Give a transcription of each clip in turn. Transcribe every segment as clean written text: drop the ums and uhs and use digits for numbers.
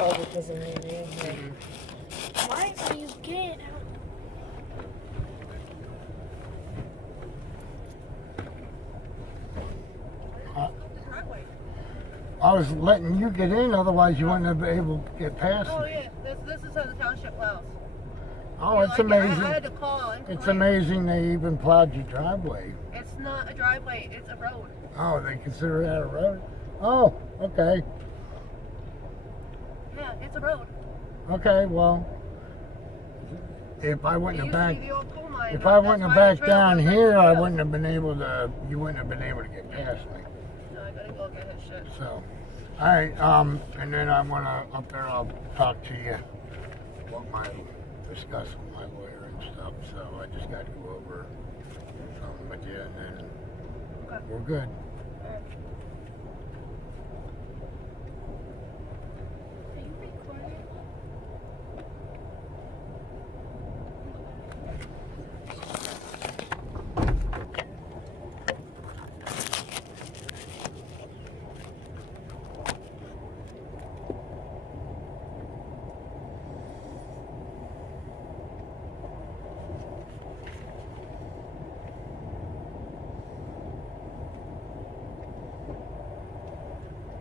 Oh, because of me being here. Why are you getting out? I was letting you get in, otherwise you wouldn't have been able to get past Oh me. yeah, this is how the township plows. Oh, it's amazing. I had to call and It's complain. amazing they even plowed your driveway. It's not a driveway, it's a road. Oh, they consider that a road? Oh, okay. Yeah, it's a road. Okay, well, if I wouldn't have backed, The old coal mine, if I wouldn't have backed down here, I wouldn't. wouldn't have been able to, you wouldn't have been able to get past me. No, I gotta go get his shit. So, all right, and then I want to, up there, I'll talk to you, discuss with my lawyer and stuff, so I just got to go over something with you, and then Okay. we're good. Are you recording?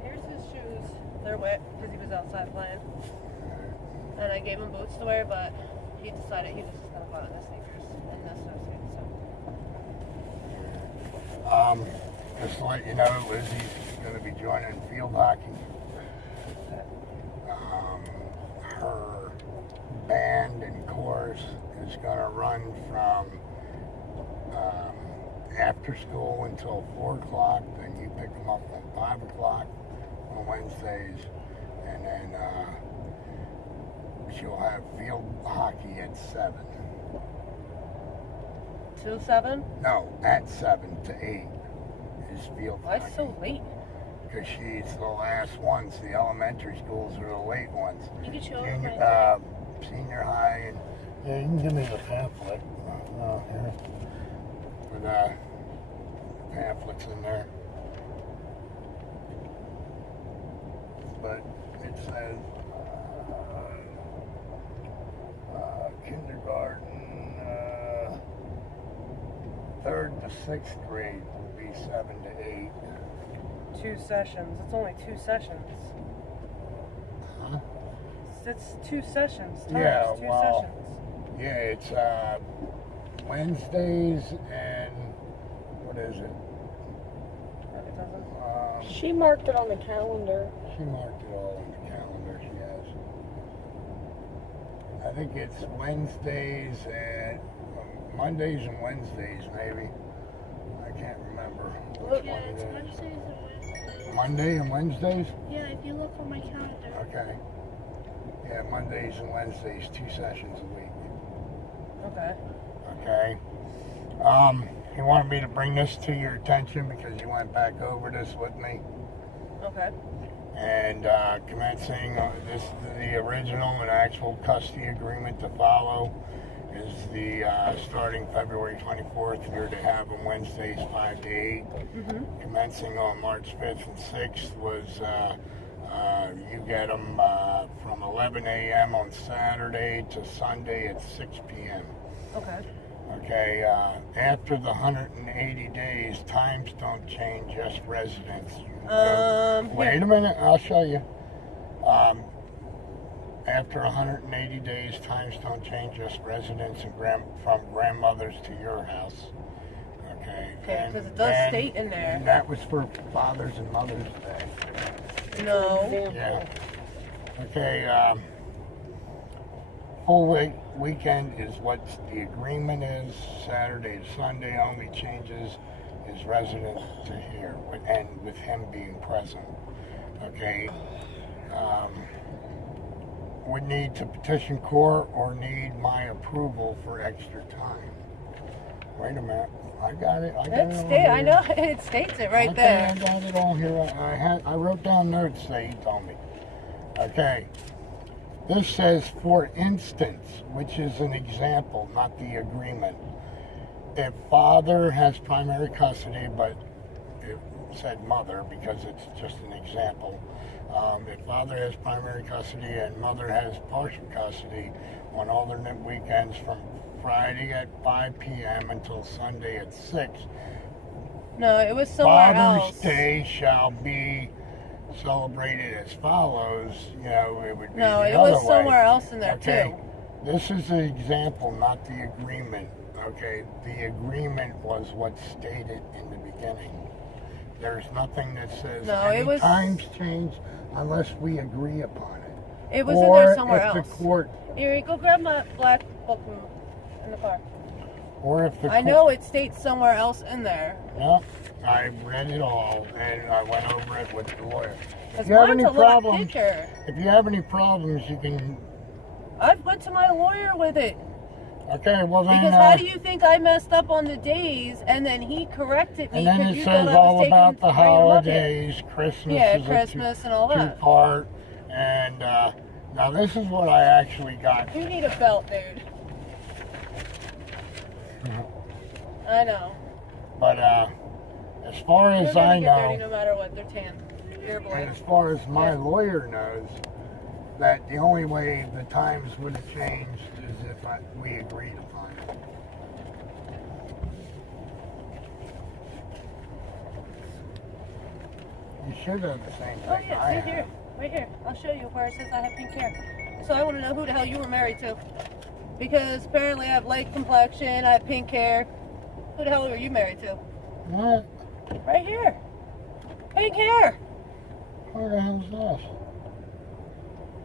Here's his shoes. They're wet because he was outside playing. And I gave him boots to wear, but he decided he was just gonna go out in his sneakers and that's snowsuit. Just to let you know, Lizzie's going to be joining field hockey. Her band and chorus is going to run from after school until 4 o'clock. Then you pick them up at 5 o'clock on Wednesdays. And then she'll have field hockey at 7. 2 7? No, at 7 to 8 is field Why hockey. so late? Because she's the last ones. The elementary schools are the late ones. You can show Junior, it right senior high, and yeah, you can give me the pamphlet. Here. With pamphlets in there. But it says kindergarten, 3rd to 6th grade will be 7 to 8. 2 sessions. It's only 2 sessions. Huh? It's 2 sessions. Times Yeah, 2 well, sessions. yeah, it's Wednesdays and what is it? It doesn't. She marked it on the calendar. She marked it all on the calendar. She has. I think it's Wednesdays and Mondays and Wednesdays, maybe. I can't remember which Yeah, one it's it is. Wednesdays and Wednesdays. Monday and Wednesdays? Yeah, if you look on my calendar. Okay. Yeah, Mondays and Wednesdays, 2 sessions a week. Okay. Okay. He wanted me to bring this to your attention because you went back over this with me. Okay. And commencing this, the original and actual custody agreement to follow is the starting February 24th. You're to have them Wednesdays 5 to 8. Mm-hmm. Commencing on March 5th and 6th was you get them from 11 a.m. on Saturday to Sunday at 6 p.m. Okay. Okay, after the 180 days, times don't change, just residents. Wait a minute, I'll show you. After 180 days, times don't change, just residents and from grandmothers to your house. Okay. Okay, because it does state in there. And that was for Father's and Mother's Day. No. Yeah. Okay, full weekend is what the agreement is. Saturday to Sunday only changes is resident to here, and with him being present. Okay. Would need to petition court or need my approval for extra time. Wait a minute. I got it. I know it states it right there. I got it all here. I wrote down notes that he told me. Okay. This says, for instance, which is an example, not the agreement. If father has primary custody, but if said mother because it's just an example. If father has primary custody and mother has partial custody on alternate weekends from Friday at 5 p.m. until Sunday at 6, No, it was somewhere Father's else. Day shall be celebrated as follows. You know, it would be No, the it other was way. somewhere else in there Okay, too. this is the example, not the agreement. Okay, the agreement was what's stated in the beginning. There's nothing that says No, any it was- times change unless we agree upon it. It was in Or there somewhere if else. the court, Here, go grab my black book in the car. or if the I court, know it states somewhere else in there. No, I read it all and I went over it with the lawyer. If Because you have mine's any a lot problems, thicker. if you have any problems, you can. I've went to my lawyer with it. Okay, well then. Because how do you think I messed up on the days and then he corrected me And then because it you says thought I all was taking about the bringing him up here. holidays, Christmas Yeah, is Christmas and all a that. two-part. And now this is what I actually got. You need a belt, dude. I know. But as far They're as gonna I get dirty know, no matter what. They're tan. You're and boy. as far as my lawyer knows, that the only way the times would have changed is if we agreed upon it. You should have the same thing Oh yeah, I see here. have. Right here. I'll show you where it says I have pink hair. So I want to know who the hell you were married to. Because apparently I have light complexion, I have pink hair. Who the hell were you married to? What? Right here. Pink hair. Who the hell's this?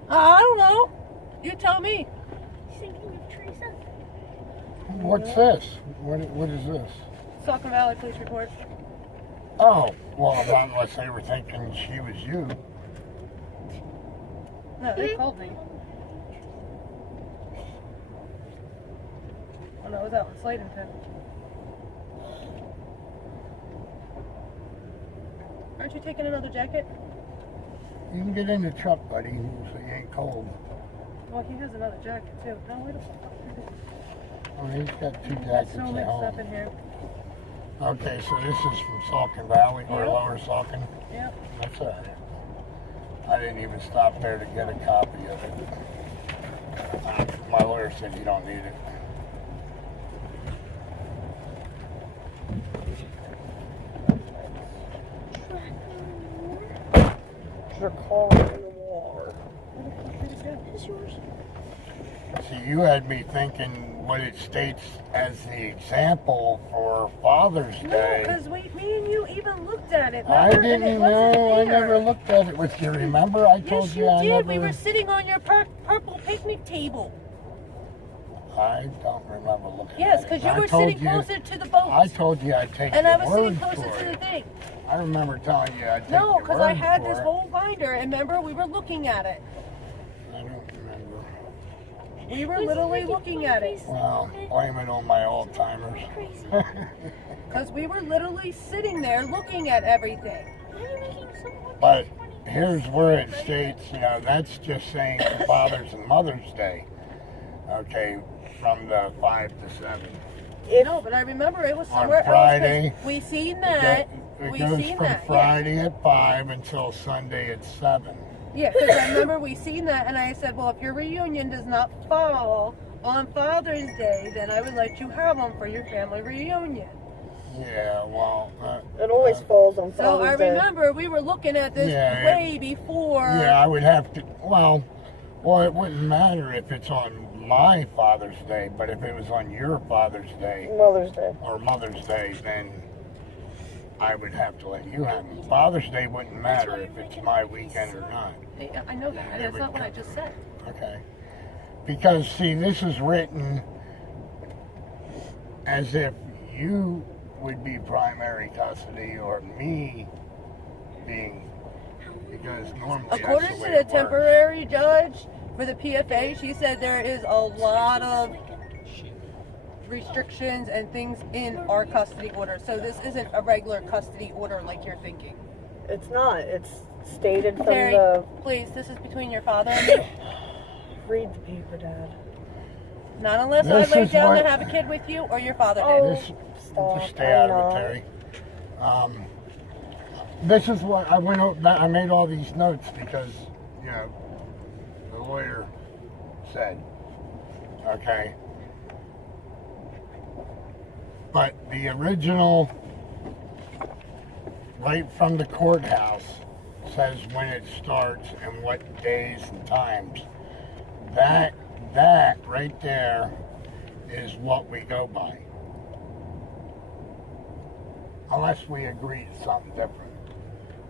I don't know. You tell me. Thinking of Teresa? What's this? What is this? Saucon Valley Police Report. Oh, well, not unless they were thinking she was you. No, they called me. Oh no, it was out in Sladenton. Aren't you taking another jacket? You can get in the truck, buddy, so you ain't cold. Well, he has another jacket too. No, wait a fuck. Oh, he's got two That's jackets so at mixed up home. in here. Okay, so this is from Saucon Valley, or Yep. Lower Saucon. Yep. That's all right. I didn't even stop there to get a copy of it. My lawyer said you don't need it. Your car in the water. Is yours? See, you had me thinking what it states as the example for Father's No, Day. because me and you even looked at it. I remember? And didn't it wasn't know. I there. never looked at it with you. Remember, I told Yes, you you I did. never. We were sitting on your purple picnic table. I don't remember looking Yes, at it. because you I were told sitting you- closer to the boat. I told you I'd take and your I was sitting word closer for to the it. thing. I remember telling you I'd take No, your because word I had for this it. whole binder, and remember, we were looking at it. I don't remember. We were literally looking at it. Well, blame it on my Alzheimer's. Crazy. Because we were literally sitting there looking at everything. Why are you making so much But funny? here's where it states, you know, that's just saying Father's and Mother's Day. Okay, from the 5 to 7. No, but I remember it was On somewhere else. 'cause Friday, we seen It that. go- We it goes seen from that. Friday at 5 until Sunday at 7. Yeah, because I remember we seen that, and I said, well, if your reunion does not fall on Father's Day, then I would let you have them for your family reunion. Yeah, well, It always falls on So Father's I Day. remember we were looking at this Yeah, way before. yeah, I would have to. Well, it wouldn't matter if it's on my Father's Day, but if it was on your Father's Day Mother's Day. or Mother's Day, then I would have to let you have them. Father's Day wouldn't matter if it's my weekend or not. Yeah, I know that. Yeah, That's we not what I come- just said. Okay. Because, see, this is written as if you would be primary custody or me being, because normally According that's to the way the it works. temporary judge for the PFA, she said there is a lot of restrictions and things in our custody order. So this isn't a regular custody order like you're thinking. It's not. It's stated from Terry, the. please, this is between your father and me. Read the paper, Dad. Not unless This I lay is down what- to have a kid with you or your father did. Oh. This, Stop. just stay out I'm of not. it, Terry. this is what I went over. I made all these notes because, you know, the lawyer said, okay. But the original, right from the courthouse, says when it starts and what days and times. That right there is what we go by. Unless we agree to something different.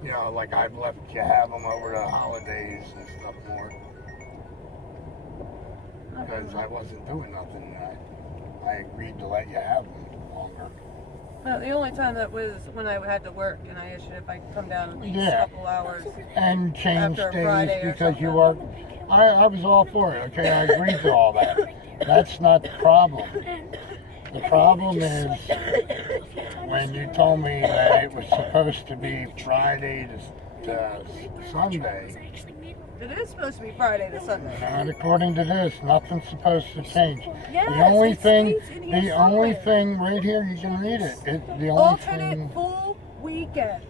You know, like I've let you have them over the holidays and stuff more. Because I wasn't doing nothing. I agreed to let you have them longer. No, the only time that was when I had to work, and I asked you if I could come down at least Yeah. a couple hours. And change After a days Friday or because you something. work. I was all for it, okay? I agreed to all that. That's not the problem. The problem is when you told me that it was supposed to be Friday to Sunday. It is supposed to be Friday to Sunday. Not according to this, nothing's supposed to change. Yes, The only it thing, states in here the only somewhere. thing right here, you can read it. The only thing, Alternate full weekends.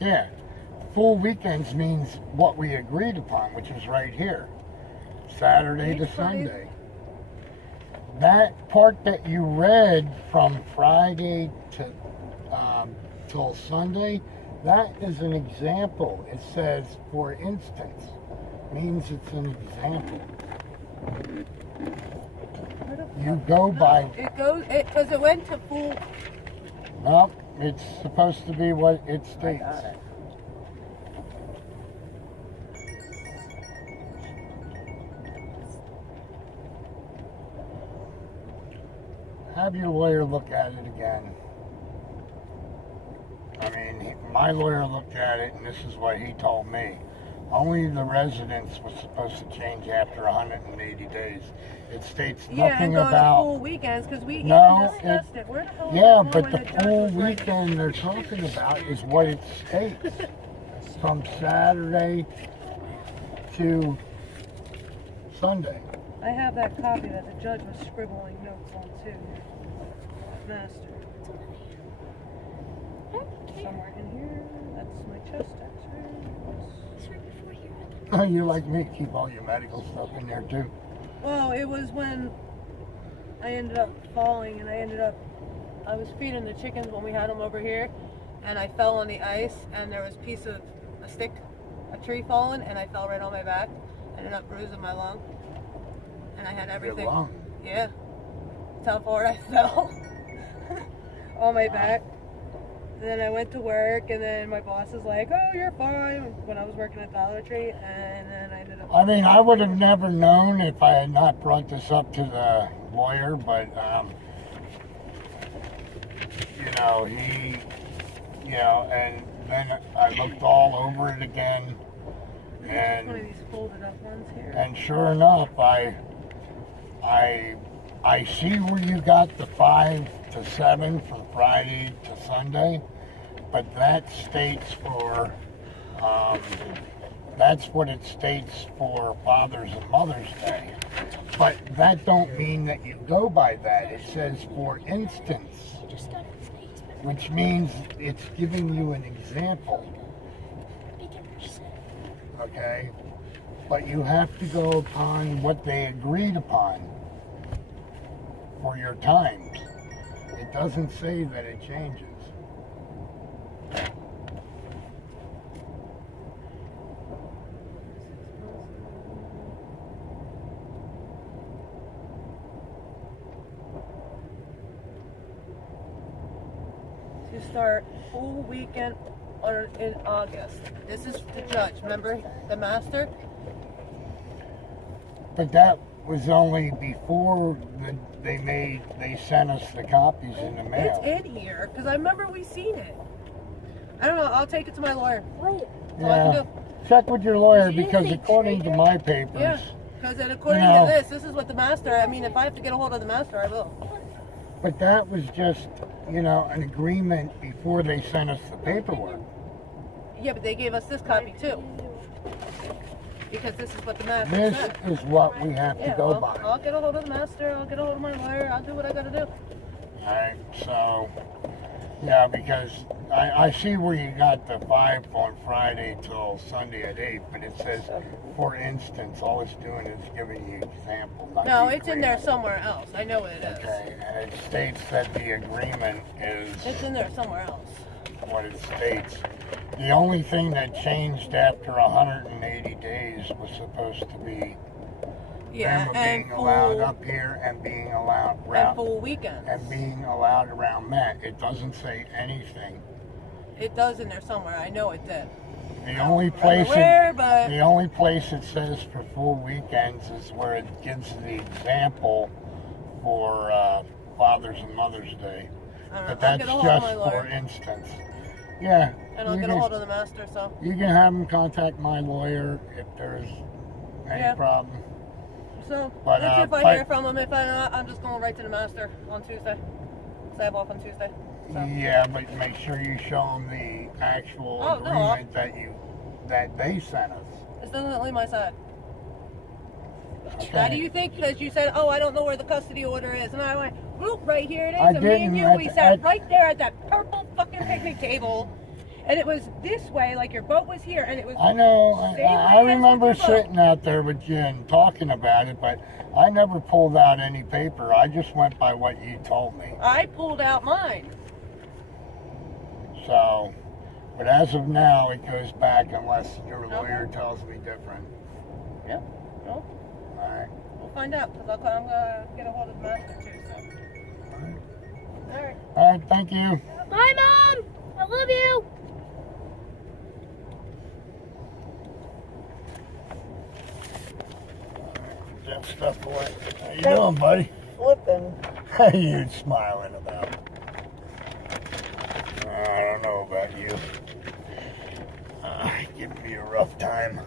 yeah, full weekends means what we agreed upon, which is right here, Saturday to Each Friday. Sunday. That part that you read from Friday to till Sunday, that is an example. It says, for instance, means it's an example. You go by, It goes because it went to full. no, it's supposed to be what it I states. got it. Have your lawyer look at it again. I mean, my lawyer looked at it, and this is what he told me. Only the residence was supposed to change after 180 days. It states Yeah, and nothing go to about. full weekends because we No, even discussed it. Where the hell? Yeah, was it but when the judge full was like- weekend they're talking about is what it states. From Saturday to Sunday. I have that copy that the judge was scribbling notes on too. Master. Somewhere in here. That's my chest X-ray. You like me, keep all your medical stuff in there too. Well, it was when I ended up falling and I was feeding the chickens when we had them over here, and I fell on the ice and there was a piece of a stick, a tree falling, and I fell right on my back. Ended up bruising my lung. And I had everything. Your lung. Yeah. That's how far I fell. On my back. And then I went to work, and then my boss is like, "Oh, you're fine," when I was working at Dollar Tree, and then I ended up. I mean, I would have never known if I had not brought this up to the lawyer, but, and then I looked all over it again, One of and these folded up ones here. and sure enough, I see where you got the 5 to 7 from Friday to Sunday, but that states for, that's what it states for Father's and Mother's Day. But that don't mean that you go by that. It says for instance, which means it's giving you an example. Okay? But you have to go upon what they agreed upon for your times. It doesn't say that it changes. To start full weekend in August. This is the judge. Remember the master? But that was only before they sent us the copies in the mail. It's in here because I remember we seen it. I don't know. I'll take it to my lawyer. That's all I Yeah. can do. Check with your lawyer You didn't because say according to traitor? my papers, Yeah, because according No. to this is what the master. I mean, if I have to get a hold of the master, I will. but that was just, an agreement before they sent us the paperwork. Yeah, but they gave us this copy too, because this is what the master This said. is what we have to Yeah, go well, by. I'll get a hold of the master. I'll get a hold of my lawyer. I'll do what I gotta do. Alright, so Yeah, because I see where you got the 5 on Friday till Sunday at 8, but it says, for instance, all it's doing is giving you example. Not No, the it's in there agreement. somewhere else. I know what it is. Okay, and it states that the agreement is It's in there somewhere else. what it states. The only thing that changed after 180 days was supposed to be Yeah, them and being allowed full, up here and being allowed and around full weekends. and being allowed around Met. It doesn't say anything. It does in there somewhere. I know it did. The only Remember place where, but the only place it says for full weekends is where it gives the example for Father's and Mother's Day. I don't know. But I'll that's get a hold of just my for lawyer, instance. Yeah. and I'll you get a can- hold of the master. So You can have them contact my lawyer if there's any Yeah. problem. But, that's if I but- hear from him. If I not, I'm just going right to the master on Tuesday. So I have off on Tuesday. So. Yeah, but make sure you show them the actual Oh, no, agreement that they sent us. It's definitely my side. Okay. How do you think? Because you said, "Oh, I don't know where the custody order is," and I went, "Whoop, right here it is." I And me and didn't. you, we sat right there at that purple fucking picnic table, and it was this way, like your boat was here, and it was. I know. Same I way as remember with your boat. sitting out there with you and talking about it, but I never pulled out any paper. I just went by what you told me. I pulled out mine. So, but as of now, it goes back unless your Okay. lawyer tells me different. Yeah. No, All right. we'll find out because I'm gonna get a hold of the master too. So. All right. All right. Thank you. Bye, Mom. I love you. That stuff away. How you doing, buddy? Flipping. What are you smiling about? I don't know about you. Giving me a rough time.